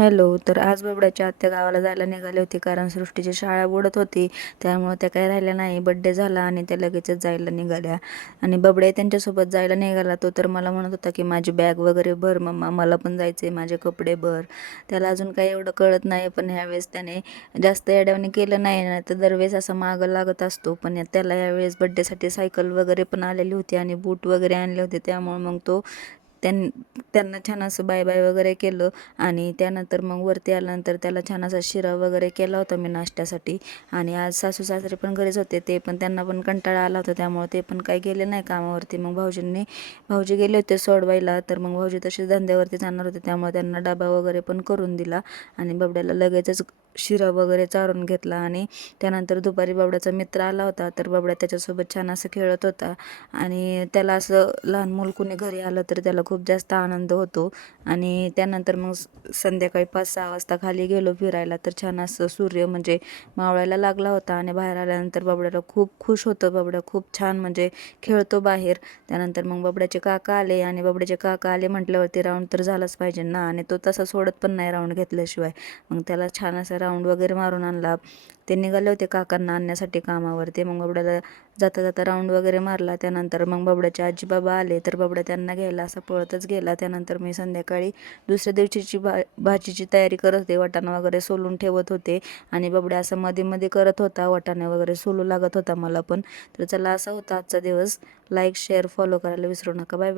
Hello. तर आज बबड्याच्या आत्या गावाला जायला निघाली होती, कारण सृष्टीची शाळा बुडत होती. त्यामुळे त्या काही राहिल्या नाही. बड्डे झाला आणि त्या लगेचच जायला निघाल्या. आणि बबड्या त्यांच्यासोबत जायला निघाला. तो तर मला म्हणत होता की माझी बॅग वगैरे भर मम्मा, मला पण जायचे, माझे कपडे भर. त्याला अजून काही एवढं कळत नाही, पण ह्यावेळेस त्याने जास्त येड्यावानी केलं नाही ना, तर दरवेळेस असं मागं लागत असतो. पण त्याला यावेळेस बड्डेसाठी सायकल वगैरे पण आलेली होती आणि बूट वगैरे आणले होते. त्यामुळे मग तो त्यांना छान असं बाय बाय वगैरे केलं. आणि त्यानंतर मग वरती आल्यानंतर त्याला छान असा शिरा वगैरे केला होता मी नाश्त्यासाठी. आणि आज सासू सासरे पण घरीच होते, ते पण त्यांना पण कंटाळा आला होता, त्यामुळे ते पण काही गेले नाही कामावरती. मग भाऊजी गेले होते सोडवायला, तर मग भाऊजी तसेच धंद्यावरती जाणार होते, त्यामुळे त्यांना डबा वगैरे पण करून दिला. आणि बबड्याला लगेचच शिरा वगैरे चारून घेतला. आणि त्यानंतर दुपारी बबड्याचा मित्र आला होता, तर बबड्या त्याच्यासोबत छान असं खेळत होता. आणि त्याला असं लहान मूल कुणी घरी आलं तर त्याला खूप जास्त आनंद होतो. आणि त्यानंतर मग संध्याकाळी 5-6 वाजता खाली गेलो फिरायला, तर छान असं सूर्य म्हणजे मावळायला लागला होता. आणि बाहेर आल्यानंतर बबड्याला खूप खुश होतं. बबड्या खूप छान म्हणजे खेळतो बाहेर. त्यानंतर मग बबड्याचे काका आले, आणि बबड्याचे काका आले म्हटल्यावरती राऊंड तर झालाच पाहिजे ना, आणि तो तसा सोडत पण नाही राऊंड घेतल्याशिवाय. मग त्याला छान असा राऊंड वगैरे मारून आणला. ते निघाले होते काकांना आणण्यासाठी कामावरती. मग बबड्याला जाता जाता राऊंड वगैरे मारला. त्यानंतर मग बबड्याचे आजी बाबा आले, तर बबड्या त्यांना घ्यायला असा पळतच गेला. त्यानंतर मी संध्याकाळी दुसऱ्या दिवशीची भाजीची तयारी करत होते, वाटाणा वगैरे सोलून ठेवत होते. आणि बबड्या असं मध्ये मध्ये करत होता, वाटाणे वगैरे सोलू लागत होता मला पण. तर चला, असा होता आजचा दिवस. लाईक, शेअर, फॉलो करायला विसरू नका. बाय.